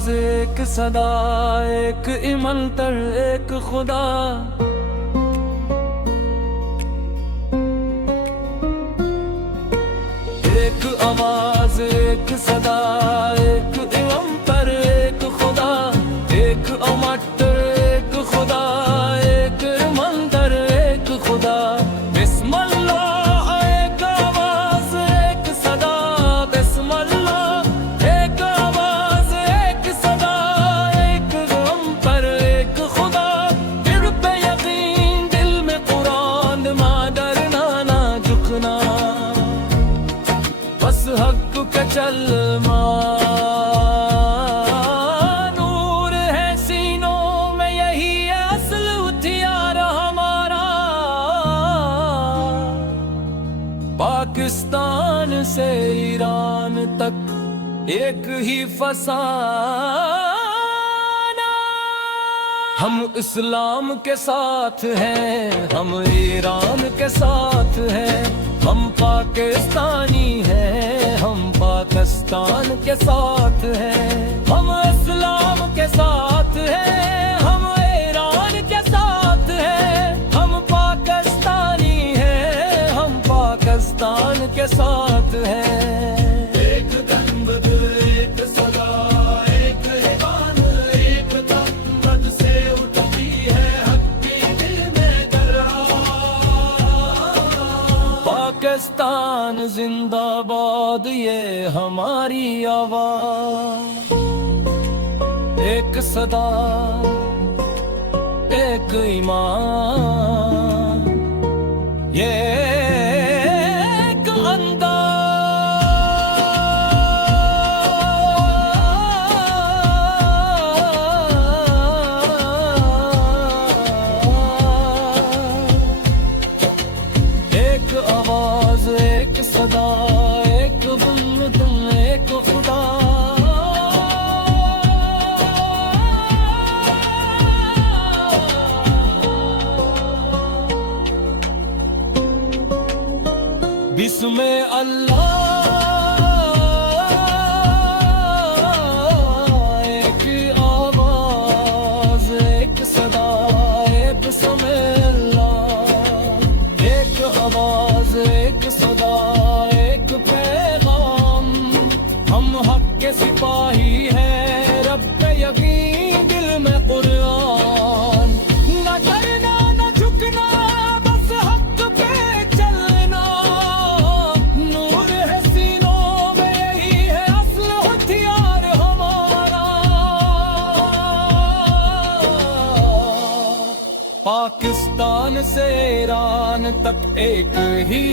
آواز ایک صدا ایک ایمنتر ایک خدا، ایک آواز ایک صدا ایک ایمنتر ایک خدا، ایک امٹر ایک خدا ایک ایمنتر ایک خدا، بسم اللہ ایک آواز ایک صدا، بسم اللہ ایک آواز ایک صدا ایک ایمنتر ایک خدا، دل پہ یقین دل میں قرآن، نہ ڈرنا نہ جھکنا، بس حق کا چلنا، نور ہے سینوں میں یہی ہے اصل ہتھیار ہمارا، پاکستان سے ایران تک ایک ہی فسانہ، ہم اسلام کے ساتھ ہیں ہم ایران کے ساتھ ہیں، ہم پاکستانی ہیں ہم پاکستان کے ساتھ ہیں، ہم اسلام کے ساتھ ہیں ہم ایران کے ساتھ ہیں، ہم پاکستانی ہیں ہم پاکستان کے ساتھ ہیں، ایک گنبد ایک صدا ایک ایوان ایک گنبد سے اٹھتی ہے حق کی دل میں درا، پاکستان زندہ باد یہ ہماری آواز، ایک صدا ایک ایمان یہ ایک ایک آواز ایک صدا ایک بلند ایک خدا، بسم اللہ ایک آواز ایک صدا ایک بسم اللہ، ایک آواز ایک صدا ایک پیغام، ہم حق کے سپاہی ہیں رب پہ یقین دل میں قرآن، نہ ڈرنا نہ جھکنا بس حق پہ چلنا، نور ہے سینوں میں یہی ہے اصل ہتھیار ہمارا، پاکستان سے ایران تک ایک ہی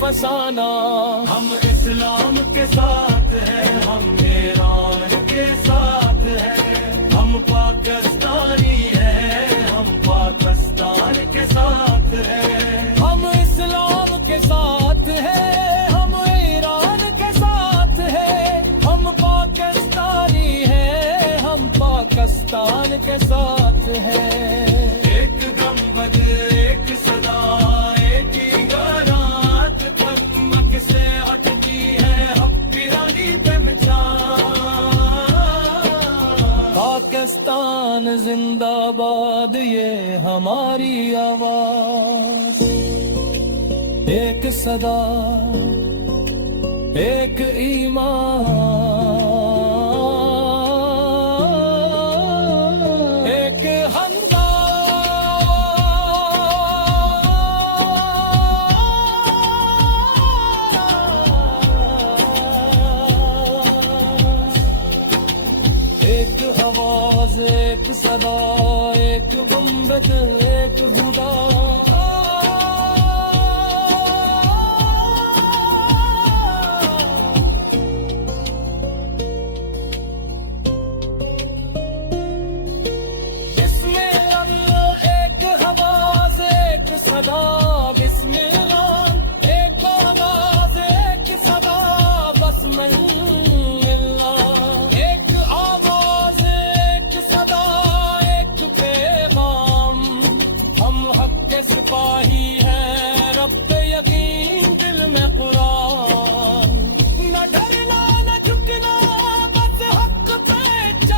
فسانہ، ہم اسلام کے ساتھ ہیں ہم ایران کے ساتھ ہیں، ہم پاکستانی ہیں ہم پاکستان کے ساتھ ہیں، ہم اسلام کے ساتھ ہیں ہم ایران کے ساتھ ہیں، ہم پاکستانی ہیں ہم پاکستان کے ساتھ ہیں، ایک گنبد ایک صدا ایک گرات کرمک سے اٹھتی ہے حق کی راہی پہ مچان، پاکستان زندہ باد یہ ہماری آواز، ایک صدا ایک ایمان ایک ایک آواز ایک صدا ایک گنبد ایک خدا، بسم اللہ ایک آواز ایک صدا، بسم اللہ ایک آواز ایک صدا، بسم اللہ ایک آواز ایک صدا ایک پیغام، ہم حق کے سپاہی ہیں رب پہ یقین دل میں قرآن، نہ ڈرنا نہ جھکنا بس حق پہ چلنا،